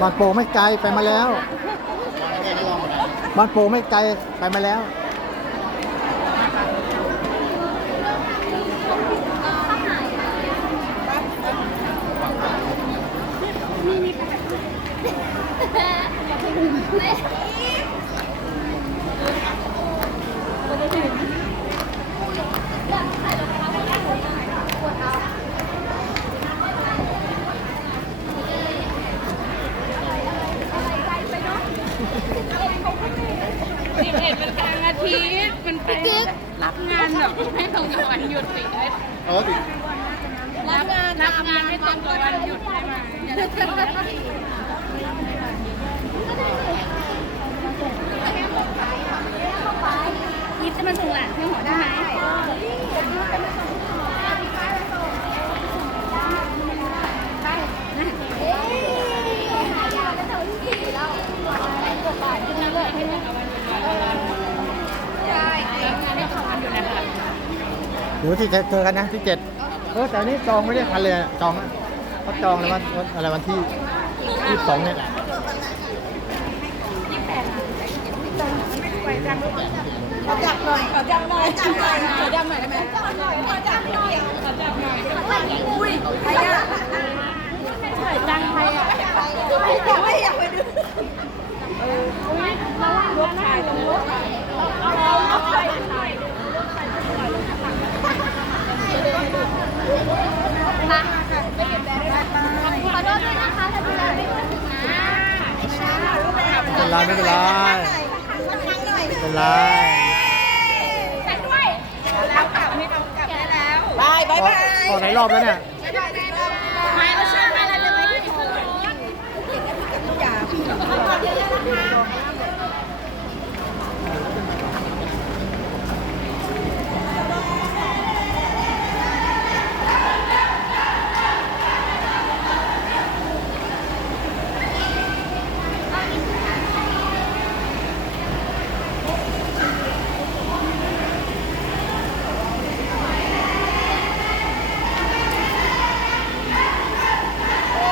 บานโปไม่ไกลไปมาแล้ว บานโปไม่ไกลไปมาแล้วไม่บเอ็ดเป็นกลางอาทิตย์มันไปรับงานแบบไม่ตรงกับวันหยุดสิเออติดรับงานรับงานไม่ตรงกับวันหยุดใช่ไหมยิบจะมาส่งหลานเพื่อหัวได้ไหมใช่รับงานไม่ตรงวันหยุดนะคะ หรือที่จะเจอกันนะที่เจ็ดเออแต่อันนี้จองไม่ได้ทันเลยอะจองอะเขาจองเลยวันวันอะไรวันที่ยี่สิบสองเนี่ยขอจับหน่อยขอจับหน่อยขอจับหน่อยขอจับหน่อยได้ไหมขอจับหน่อยขอจับหน่อย ขอจับหน่อยอุ้ยใครอะสวยจังใครอะไม่อยากไม่อยากไปดูอุ้ยระวังรถถ่ายตรงรถเอาเอาเอาถ่ายถ่ายมาขอโทษด้วยนะคะถ้าดูแลไม่ถึงนะ ไม่ เป็นไรไม่เป็นไรไม่เป็นไรฉันด้วยแล้วกลับให้กลับได้แล้วบายบาย ขอไหนรอบแล้วเนี่ย ไม่เราช่วยไม่เราจะไม่ได้ขึ้นรถ โอ้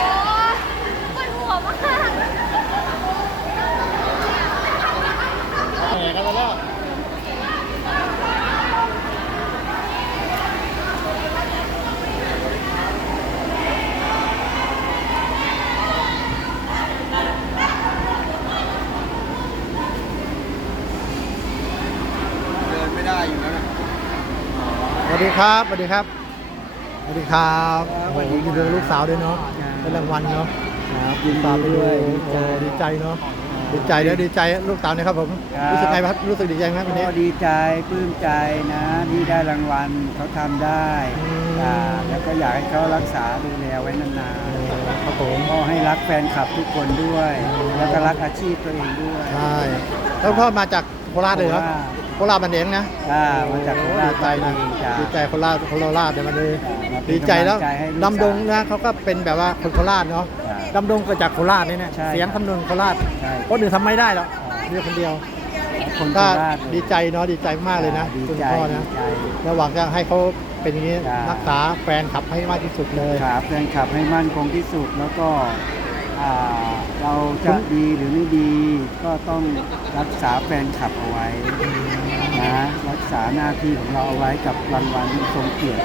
ยปวดหัวมาก แหมกันไปแล้ว เดินไม่ได้อยู่แล้วนะ ส วัสดีครับสวัสดีครับสวัสดีครับโอ้โหยินดีด้วยลูกสาวด้วยเนาะเป็นรางวัลเนาะครับยินดีด้วยดีใจโอ้ดีใจเนาะดีใจแล้วดีใจลูกสาวเนี่ยครับผมครับ รู้สึกไงครับรู้สึกดีใจไหมวันนี้ ก็ดีใจปลื้มใจนะที่ได้รางวัลเขาทำได้อืม อ่าแล้วก็อยากให้เขารักษาดูแลไว้นานครับผม ๆก็ให้รักแฟนคลับทุกคนด้วย แล้วก็รักอาชีพตัวเองด้วยใช่แล้วพ่อมาจากโคราชเลยครับ โคราชบันเองนะอ่ามาจากโคราชดีใจนะเองจ้า ดีใจโคราชโคราชเดี๋ยวมาเลยมาเป็นดีใจแล้วกำลังใจให้ลูกดำดงนะเขาก็เป็นแบบว่าคนโคราชเนาะครับดำดงก็จากโคราชนี่เนี่ยใช่เสียงคำนวณโคราชใช่ คนอื่นทำไม่ได้หรอกเดียวคนเดียวคนโคก็ราชดีใจเนาะดีใจมากเลยนะดีคุณใจพ่อนะดีใจ ระหวังจะให้เขาเป็นอย่างนี้จ้ารั รักษาแฟนขับให้มากที่สุดเลย ครับแฟนคลับให้มั่นคงที่สุดแล้วก็อ่าเราจะดีหรือไม่ดีก็ต้องรักษาแฟนคลับเอาไว้ นะรักษาหน้าที่ของเราเอาไว้กับรางวัลทรงเกียรติ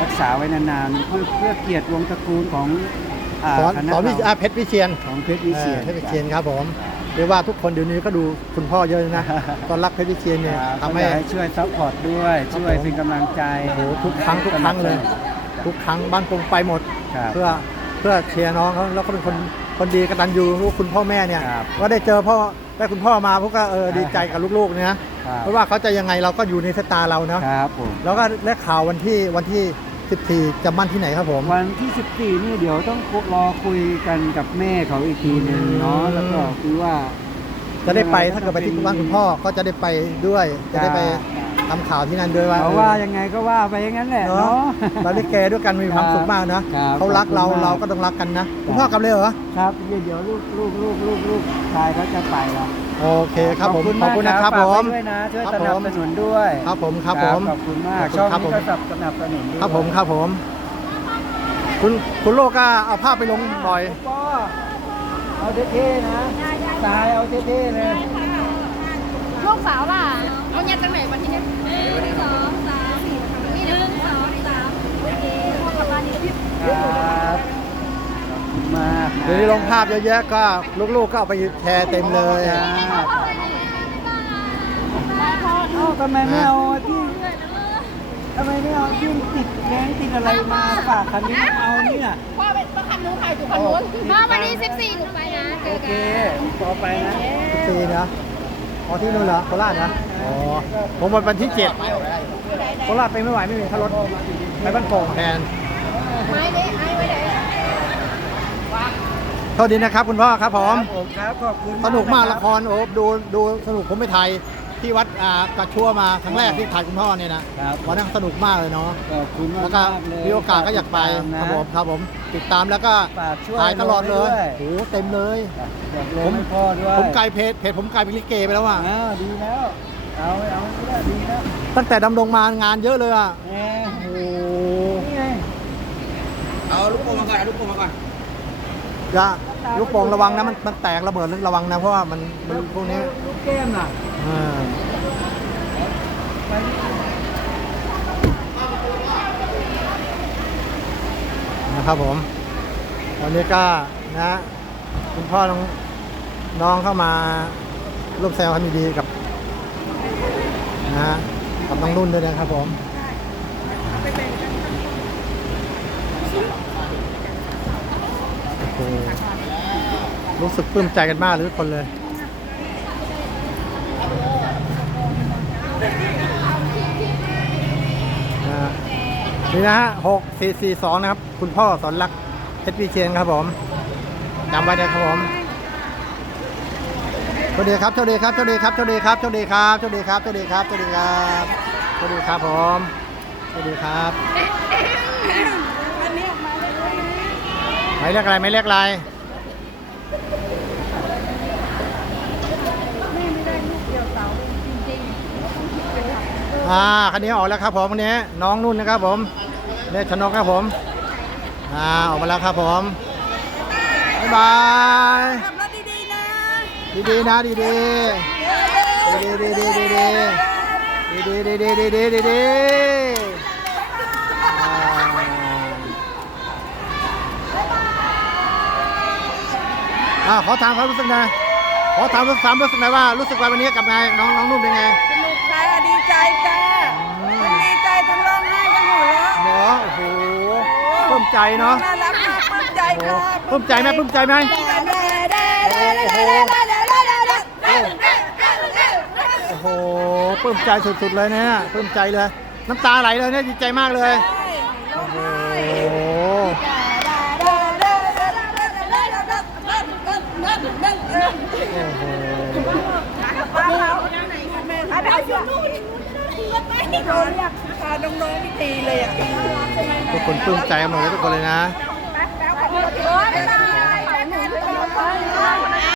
รักษาไว้นานๆเพื่อเพื่อเกียรติวงศ์ตระกูลของอ่าสอนคณะสอนวิเราอาเพชรวิเชียนของเพชรวิเชียน ออเพชรวิเชียนครับผมเรียกว่าทุกคนเดี๋ยวนี้ก็ดูคุณพ่อเยอะนะ ตอนรักเพชรวิเชียนเนี่ยครับทำก็ให้อยากให้ ช่วยซัพพอร์ตด้วย ช่วยเป็นกำลังใจโอ้โหทุกครั้งทุกครั้งเลย ทุกครั้งบ้านปงไปหมด ครับ เพื่อเพื่อเชียร์น้องเขาแล้วก็เป็นคนคนดีกตัญญูลูกคุณพ่อแม่เนี่ยครับก็ได้เจอพ่อได้คุณพ่อมาพวกก็เออดีใจกับลูกๆเนี่ยนะครับ เพราะว่าเขาจะยังไงเราก็อยู่ในสายตาเราเนาะครับผมแล้วก็ได้ข่าววันที่วันที่ 14 จะมั่นที่ไหนครับผม วันที่ 14 นี่เดี๋ยวต้องรอคุยกันกับแม่เขาอีกทีหนึ่งเนาะอืมแล้วก็คือว่า จะได้ไปถ้าเกิดไปที่บ้านคุณพ่อก็จะได้ไปด้วย จะได้ไปทำข่าวที่นั่นด้วยว่าเขาว่ายังไงก็ว่าไปอย่างนั้นแหละเนาะเนาะเราได้แกด้วยกันมีความสุขมากนะครับเขารักเราขอบคุณมากเราก็ต้องรักกันนะคุณพ่อกลับเลยเหรอครับเดี๋ยวลูกลูกลูกลูกลูกชายเขาจะไปแล้ว โอเคครับผมขมาอบกคุณนะครับฝากผไว้มด้วยนะช่วยครับสนับผมสนุนด้วยครับผมครับผมขอบคุณมากขอบคุณช่องครับนี้ผมก็สนับสนุนด้วยครับผมครับผม คุณคุณโลกก็เอาภาพไปลงบ่อยก็เอาเท่ๆนะตายเอาเท่ๆเลยลูกสาวล่ะเอาเนี่ยจังไหนวันที่เนี่ยหนึ่งสองสามสี่นี่หนึ่งสองสามโอเคพวกกลับบ้านนี่พี่ครับขอบคุณ มากนะเดี๋ยวนี้ลงภาพเยอะๆก็ลูกๆก็เอาไปแชร์เต็มเลยจ้าเอ้าทำไมไม่เอาที่ทำไมไม่เอาที่ติดแข้งติดอะไรมาฝากคันนี้มาเอาเนี่ย พ่อเป็นต้องคันนู้นใครถูกคันนู้นพ่อวันที่สิบสี่หนูไปนะเจโออเคกันต่อไปนะซีนะอ๋อที่นู่นเหรอโคราชนะอ๋อผมวันที่เจ็ดโคราชไปไม่ไหวไม่มีค่ารถไปบ้านโป่งแทน ไม้ดิไม้ไว้ไหน โทษดีนะครับคุณพ่อครับผมผมครับขอบคุณสนุกมากนละครโอ้ดูดูสนุกผมไปถ่ายที่วัดอ่ากระชัวมาครั้งแรกที่ถ่ายคุณพ่อเนี่ยนะครับวันนั้นสนุกมากเลยเนาะขอบคุณมากแล้วก็ๆเลยมีโอกาสก็อยากไปติดคตามรับผมครับผมติดตามแล้วก็ฝากช่วยถ่ายตลอดเลยด้วยโอ้โหเต็มเลยนะอยากลงให้พ่อด้วยผมกลายเพจเพจผมกลายเป็นลิเกไปแล้วอะอ้าวดีแล้วเอาเอาไม่ได้ดีแล้วตั้งแต่ดำรงมางานเยอะเลยอะแหมโอ้โหนี่ไงเอาลูกโป่งมาก่อนเอาลูกโป่งมาก่อนอ ย่าลูกโป่งระวังนะมันมันแตกระเบิดระวังนะเพราะว่ามันมันพวกนี้ลูกแก้มน่ะอ่าไปนี่นะครับผมวันนี้ก็นะคุณพ่อน้องน้องเข้ามาร่วมแซวความยินดีกับนะฮะกับน้องนุ่นด้วยนะครับผมโอ้โห รู้สึกปลื้มใจกันมากเลยทุกคนเลยนี่นะฮะหกสี่สี่สองนะครับ คุณพ่อสอนรักเพชรวิเชียนครับผมจำไว้นะครับผมโชคดีครับโชคดีครับโชคดีครับโชคดีครับโชคดีครับโชคดีครับโชคดีครับโชคดีครับโชคดีครับผมโชคดีครับ หมายเลขอะไรหมายเลขอะไรอ่าคันนี้ออกแล้วครับผมคันนี้น้องนุ่นนะครับผมเนชนกครับผมอ่าออกมาแล้วครับผมบ๊ายบายขับรถดีๆนะดีๆนะดีๆดีๆดีๆดีๆดีๆดีๆดีๆดีๆดีๆดีๆดีๆดีๆอ่า อ่าขอถามความรู้สึกหน่อยขอถามความรู้สึกหน่อยว่ารู้สึกว่าวันนี้กับไงน้องน้องนุ่มเป็นไงสนุกค่ะดีใจจ้าทั้งดีใจทั้งร้องไห้ทั้งหัวเราะเนาะโอ้โหปลื้มใจเนาะน่ารักมากปลื้มใจโอ้โหค่ะปลื้มใจไหมปลื้มใจไหมโอ้โหปลื้มใจสุดๆเลยเนี่ยปลื้มใจเลย น้ำตาไหลเลยเนี่ยดีใจมากเลย บ้านเราน้ไปเอาชุดนู่นนี่เขาเรีพาน้องๆไปตีเลยอะทุกคนปลื้งใจหมดเลยทุกคนเลยนะ